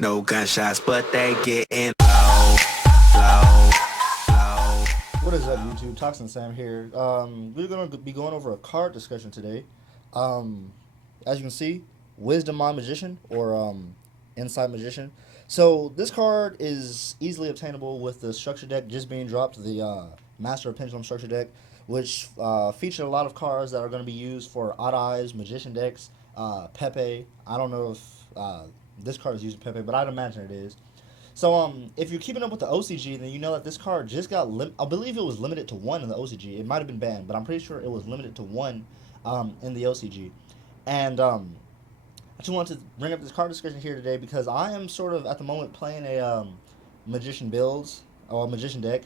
No gunshots, but they getting low, low, low. What is up, YouTube? Toxin Sam here. We're going to be going over a card discussion today. Um, as you can see, Wisdom Mind Magician or Insight Magician. So this card is easily obtainable with the structure deck just being dropped, the Master of Pendulum structure deck, which featured a lot of cards that are going to be used for Odd Eyes, Magician decks, Pepe. I don't know if this card is using Pepe, but I'd imagine it is. So if you're keeping up with the OCG, then you know that this card just got I believe it was limited to one in the OCG. It might have been banned, but I'm pretty sure it was limited to one in the OCG. And I just wanted to bring up this card discussion here today because I am sort of at the moment playing a magician builds or magician deck,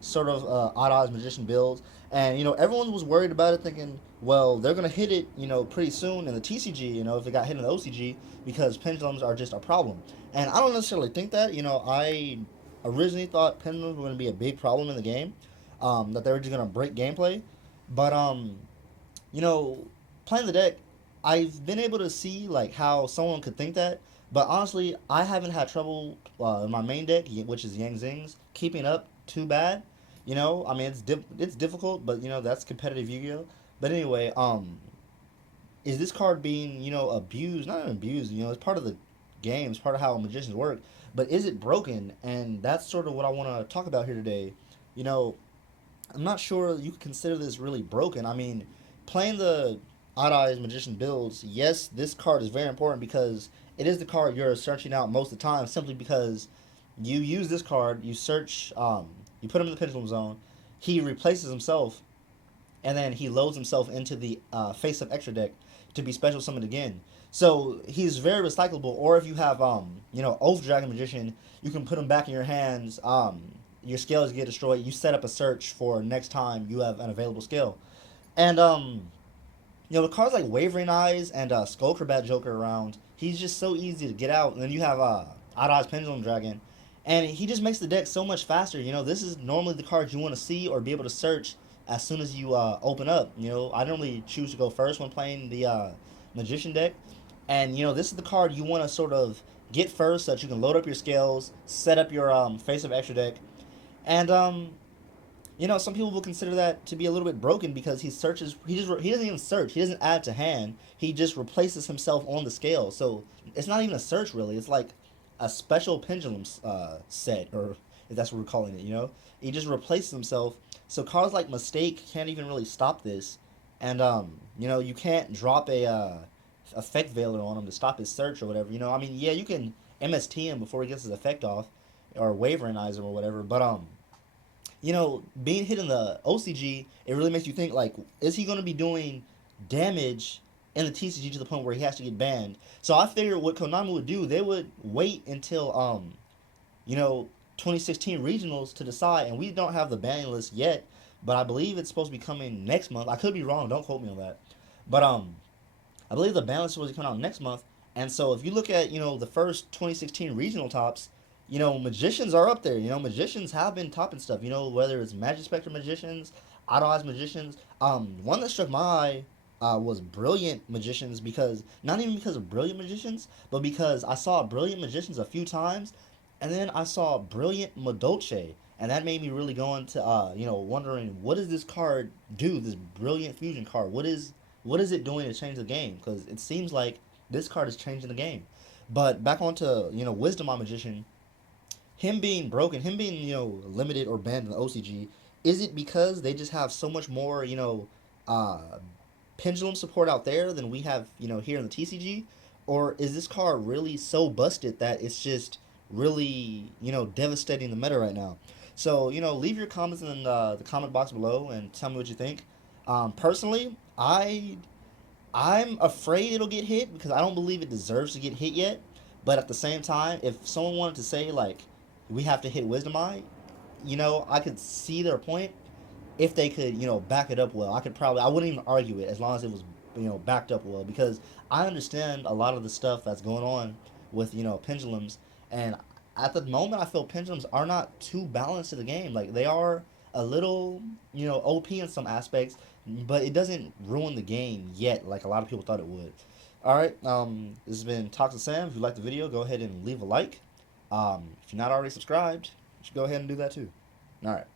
sort of odd odds magician builds, and everyone was worried about it, thinking, well, they're gonna hit it, pretty soon in the TCG, if it got hit in the OCG because pendulums are just a problem, and I don't necessarily think that. I originally thought pendulums were gonna be a big problem in the game, that they were just gonna break gameplay, but you know, playing the deck, I've been able to see like how someone could think that, but honestly, I haven't had trouble in my main deck, which is Yang Zing's, keeping up too bad. I mean it's difficult, but that's competitive Yu-Gi-Oh. But anyway, is this card being abused? Not even abused. It's part of the game. It's part of how magicians work. But is it broken? And that's sort of what I want to talk about here today. You know, I'm not sure you could consider this really broken. I mean, playing the Odd Eyes Magician builds, yes, this card is very important because it is the card you're searching out most of the time simply because you use this card, you search, you put him in the Pendulum Zone, he replaces himself, and then he loads himself into the face up extra deck to be special summoned again. So he's very recyclable. Or if you have Oath Dragon Magician, you can put him back in your hands. Your scales get destroyed. You set up a search for next time you have an available scale, and with cards like Wavering Eyes and Skull Crobat Joker around, he's just so easy to get out. And then you have Odd Eyes Pendulum Dragon, and he just makes the deck so much faster. This is normally the card you want to see or be able to search as soon as you open up. I normally choose to go first when playing the Magician deck, and this is the card you want to sort of get first so that you can load up your scales, set up your face of extra deck, and some people will consider that to be a little bit broken because he searches. He doesn't even search. He doesn't add to hand. He just replaces himself on the scale. So it's not even a search really. It's like a special pendulum set, or if that's what we're calling it. He just replaces himself. So cards like Mistake can't even really stop this, and you can't drop a effect veiler on him to stop his search or whatever. I mean, yeah, you can MST him before he gets his effect off, or Wavering Eyes him or whatever. But being hit in the OCG, it really makes you think like, is he going to be doing damage in the TCG to the point where he has to get banned? So I figured what Konami would do, they would wait until 2016 regionals to decide, and we don't have the banning list yet, but I believe it's supposed to be coming next month. I could be wrong, don't quote me on that. But I believe the ban list is supposed to come out next month. And so if you look at, the first 2016 regional tops, magicians are up there. Magicians have been topping stuff. Whether it's Magic Spectre magicians, Auto Eyes magicians. One that struck my eye was Brilliant Magicians, because not even because of Brilliant Magicians, but because I saw Brilliant Magicians a few times, and then I saw Brilliant Madolce, and that made me really go into wondering, what does this card do? This Brilliant Fusion card. What is it doing to change the game? Because it seems like this card is changing the game. But back onto Wisdom on Magician, him being broken, him being limited or banned in the OCG, is it because they just have so much more uh, pendulum support out there than we have here in the TCG, or is this card really so busted that it's just really devastating the meta right now? So leave your comments in the comment box below and tell me what you think. Personally, I'm afraid it'll get hit because I don't believe it deserves to get hit yet. But at the same time, if someone wanted to say like we have to hit Wisdom Eye, I could see their point if they could, back it up well. I wouldn't even argue it as long as it was, backed up well, because I understand a lot of the stuff that's going on with, pendulums, and at the moment I feel pendulums are not too balanced to the game. Like they are a little, OP in some aspects, but it doesn't ruin the game yet like a lot of people thought it would. All right. This has been Toxin Sam. If you liked the video, go ahead and leave a like. If you're not already subscribed, you should go ahead and do that too. All right.